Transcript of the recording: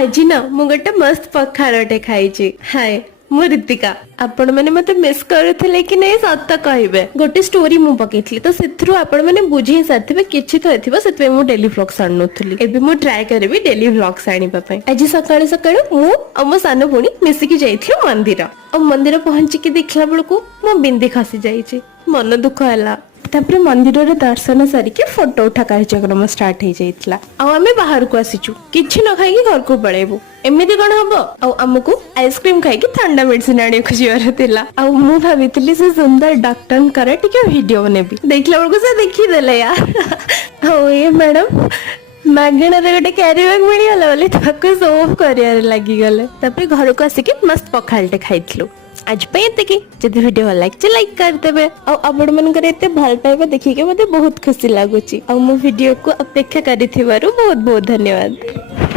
आज ना मु गोटे मस्त पखाड़टे खाई। हाय मु ऋतिका। आपण मैंने मते मिस करथिले कि नहीं सत कहबे। गोटे स्टोरी मु पकेइथली तो सेथरु आपण मैंने बुझी साथिबे किछि तो एथिबो सेतबे मु डेली व्लॉग्स आनुथली। एबे मु ट्राई करबी डेली व्लॉग्स आनिबा पय। आज सकाळे सकाळे मु आ मो सानो भुणी मिसिकी जाइथि मंदिर। आ मंदिर पहुंची के देखला बेलको मो बिंदी खसी जाइछि। मन दुख हला। तापर मंदिर रे दर्शन सारिके फोटो उठा कार्यक्रम स्टार्ट हो जाइतला। आमे बाहर को आसीचु किछि न खाई घर को पळेबु। एमिति कोन हबो आ हमकु आइसक्रीम खाई के ठंडा मेडिसिन आणी को जिवार थिला। आ मु भाबितली से सुंदर डॉक्टर करे टिके वीडियो बनेबी। देखला बेलको से देखि देले यार। ओ ये मैडम मागणा रे गोटे कैरी बैग मिली गला बोले ताको सोफ करियार लागि गले। तापर घर को आसी के मस्त पखालटे खाइथलु। आज पे एतिकी जदि वीडियो भल लाइक लाइक कर देबे आ आपण मन करे एते भल पाइबा देखि के मते बहुत खुशी लागुची आ मो वीडियो को अपेक्षा करिथिबारु बहुत बहुत धन्यवाद।